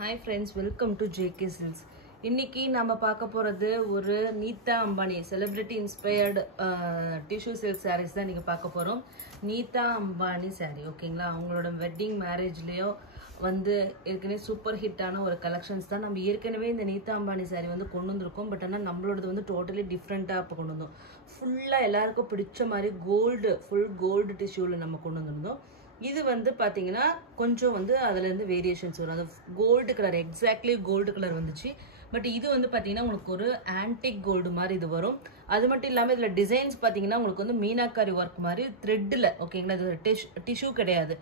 Hi friends, welcome to JK Silks. இன்னைக்கு நாம பார்க்க போறது ஒரு நீதா Ambani celebrity inspired tissue silk sarees தான் நீங்க பார்க்க போறோம். நீதா அம்பானி saree ஓகேங்களா? அவங்களோட வெட்டிங் மேரேஜ்லயோ வந்து ஏற்கனவே சூப்பர் ஹிட்டான ஒரு கலெக்ஷன்ஸ் தான். நம்ம ஏற்கனவே இந்த நீதா அம்பானி saree வந்து கொண்டு வந்திருக்கோம். பட் ஆனால் நம்மளோடது வந்து டோட்டலி டிஃப்ரெண்டா இப்போ கொண்டு வந்தோம். ஃபுல்லா எல்லாருக்கும் பிடிச்ச மாதிரி கோல்டு ஃபுல் கோல்டு டிஷ்யூல நம்ம கொண்டு வந்திருந்தோம். இது வந்து பாத்தீங்கன்னா கொஞ்சம் வந்து அதுல இருந்து வேரியேஷன்ஸ் வரும். அது gold colour exactly gold colour வந்துச்சு. பட் இது வந்து பாத்தீங்கன்னா உங்களுக்கு ஒரு ஆன்டிக் கோல்டு மாதிரி இது வரும். அது மட்டும் இல்லாம இதுல டிசைன்ஸ் பாத்தீங்கன்னா உங்களுக்கு வந்து மீனாக்காரி ஒர்க் மாதிரி த்ரெட்ல ஓகேங்களா. இது டிஷ்யூ கிடையாது.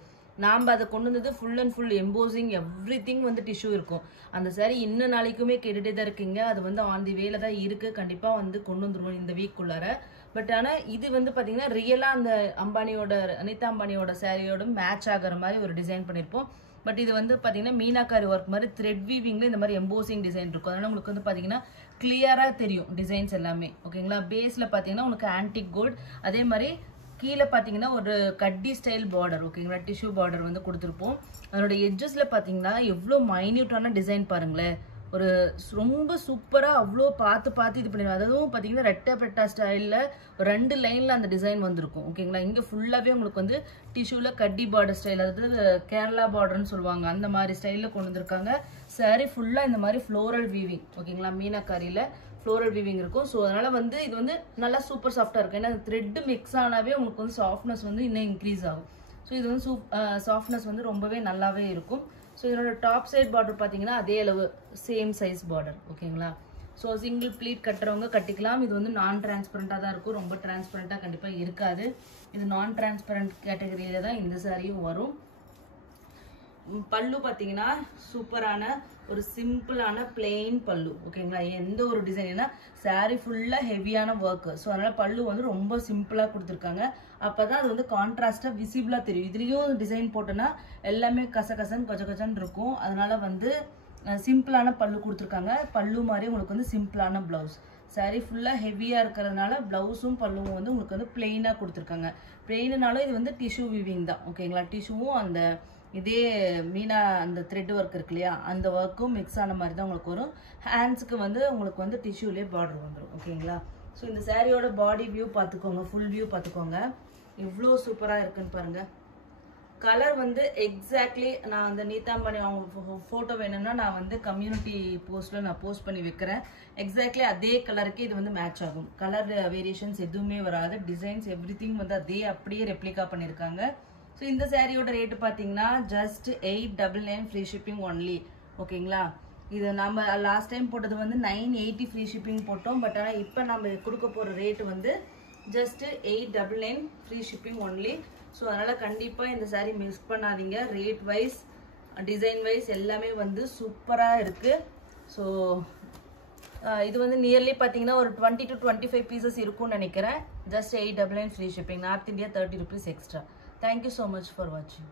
நாம அதை கொண்டு வந்தது full and full embossing every thing வந்து டிஷ்யூ இருக்கும். அந்த சாரி இன்னும் நாளைக்குமே கேட்டுட்டே தான் இருக்கீங்க. அது வந்து ஆன் தி வேல தான் இருக்கு. கண்டிப்பா வந்து கொண்டு வந்துருவோம் இந்த வீக்குள்ளார. பட் ஆனா இது வந்து பாத்தீங்கன்னா ரியலா அந்த அம்பானியோட அனிதா அம்பானியோட சாரியோட மேட்ச் ஆகிற மாதிரி ஒரு டிசைன் பண்ணிருப்போம். பட் இது வந்து பாத்தீங்கன்னா மீனாக்காரி ஒர்க் மாதிரி த்ரெட் வீவிங்ல இந்த மாதிரி எம்போசிங் டிசைன் இருக்கும். அதனால உங்களுக்கு வந்து பாத்தீங்கன்னா கிளியரா தெரியும் டிசைன்ஸ் எல்லாமே ஓகேங்களா. பேஸ்ல பாத்தீங்கன்னா உங்களுக்கு ஆன்டிக் கோல்ட், அதே மாதிரி கீழே பாத்தீங்கன்னா ஒரு கட்டி ஸ்டைல் பார்டர் ஓகேங்களா. டிஷ்யூ பார்டர் வந்து கொடுத்துருப்போம். அதோட எட்ஜஸ்ல பாத்தீங்கன்னா எவ்வளவு மைன்யூட்டான டிசைன் பாருங்களேன். ஒரு ரொம்ப சூப்பரா அவ்வளோ பார்த்து இது பண்ணிடுவோம். அதுவும் பாத்தீங்கன்னா ரெட்டை ஸ்டைல்ல 2 லைன்ல அந்த டிசைன் வந்திருக்கும் ஓகேங்களா. இங்க ஃபுல்லாவே உங்களுக்கு வந்து டிஷ்யூல கட்டி பார்டர் ஸ்டைல், அதாவது கேரளா பார்டர்னு சொல்லுவாங்க, அந்த மாதிரி ஸ்டைல்ல கொண்டு வந்திருக்காங்க. சாரி ஃபுல்லா இந்த மாதிரி ஃப்ளோரல் வீவிங் ஓகேங்களா. மீனாக்காரியில ஃப்ளோரல் வீவிங் இருக்கும். ஸோ அதனால வந்து இது வந்து நல்லா சூப்பர் சாஃப்டா இருக்கும். ஏன்னா த்ரெட் மிக்ஸ் ஆனாவே உங்களுக்கு வந்து சாஃப்ட்னஸ் வந்து இன்னும் இன்க்ரீஸ் ஆகும். ஸோ இது வந்து சாஃப்ட்னஸ் வந்து ரொம்பவே நல்லாவே இருக்கும். ஸோ இதனோட டாப் சைட் பார்டர் பார்த்தீங்கன்னா அதே அளவு சேம் சைஸ் பார்டர் ஓகேங்களா. ஸோ சிங்கிள் ப்ளீட் கட்டுறவங்க கட்டிக்கலாம். இது வந்து நான் டிரான்ஸ்பரண்டாக தான் இருக்கும். ரொம்ப டிரான்ஸ்பரண்டாக கண்டிப்பாக இருக்காது. இது நான் டிரான்ஸ்பரண்ட் கேட்டகரியில தான் இந்த சாரியும் வரும். பல்லு பாத்தீங்கன்னா சூப்பரான ஒரு சிம்பிளான பிளெயின் பல்லு ஓகேங்களா. எந்த ஒரு டிசைன், ஏன்னா சாரி ஃபுல்லா ஹெவியான ஒர்க். ஸோ அதனால பல்லு வந்து ரொம்ப சிம்பிளா கொடுத்துருக்காங்க. அப்பதான் அது வந்து கான்ட்ராஸ்டா விசிபிளா தெரியும். இதுலயும் டிசைன் போட்டோன்னா எல்லாமே கசன்னு இருக்கும். அதனால வந்து சிம்பிளான பல்லு கொடுத்துருக்காங்க. பல்லு மாதிரி உங்களுக்கு வந்து சிம்பிளான பிளவுஸ். சாரி ஃபுல்லா ஹெவியா இருக்கிறதுனால பிளவுஸும் பல்லுவும் வந்து உங்களுக்கு வந்து பிளெயினா கொடுத்துருக்காங்க. பிளெயினாலும் இது வந்து டிஷ்யூ வீவிங் தான் ஓகேங்களா. டிஷ்யூவும் அந்த இதே மீனா அந்த த்ரெட் ஒர்க் இருக்கு இல்லையா, அந்த ஒர்க்கும் மிக்ஸ் ஆன மாதிரி தான் உங்களுக்கு வரும். ஹேண்ட்ஸுக்கு வந்து உங்களுக்கு வந்து டிஷ்யூலேயே பார்டர் வந்துடும் ஓகேங்களா. ஸோ இந்த சாரியோட பாடி வியூ பார்த்துக்கோங்க, ஃபுல் வியூ பார்த்துக்கோங்க. எவ்வளோ சூப்பராக இருக்குன்னு பாருங்க. கலர் வந்து எக்ஸாக்ட்லி நான் அந்த நீதா அம்பானி அவங்க ஃபோட்டோ வேணும்னா நான் வந்து கம்யூனிட்டி போஸ்ட்ல நான் போஸ்ட் பண்ணி வைக்கிறேன். எக்ஸாக்ட்லி அதே கலருக்கு இது வந்து மேட்ச் ஆகும். கலர் வேரியேஷன்ஸ் எதுவுமே வராது. டிசைன்ஸ் எவ்ரி திங் வந்து அதே அப்படியே ரெப்ளிகா பண்ணியிருக்காங்க. ஸோ இந்த சாரியோட ரேட்டு பார்த்தீங்கன்னா ஜஸ்ட் 899 ஃப்ரீ ஷிப்பிங் ஒன்லி ஓகேங்களா. இது நம்ம லாஸ்ட் டைம் போட்டது வந்து 980 ஃப்ரீ ஷிப்பிங் போட்டோம். பட் ஆனால் இப்போ நம்ம கொடுக்க போகிற ரேட்டு வந்து just 899 free shipping only. So அதனால் கண்டிப்பாக இந்த சாரீ மிஸ் பண்ணாதீங்க. ரேட் வைஸ் டிசைன் வைஸ் எல்லாமே வந்து சூப்பராக இருக்குது. ஸோ இது வந்து நியர்லி பார்த்தீங்கன்னா ஒரு 20 to 25 பீசஸ் இருக்கும்னு நினைக்கிறேன். Just 899 free shipping. North India 30 rupees extra. Thank you so much for watching.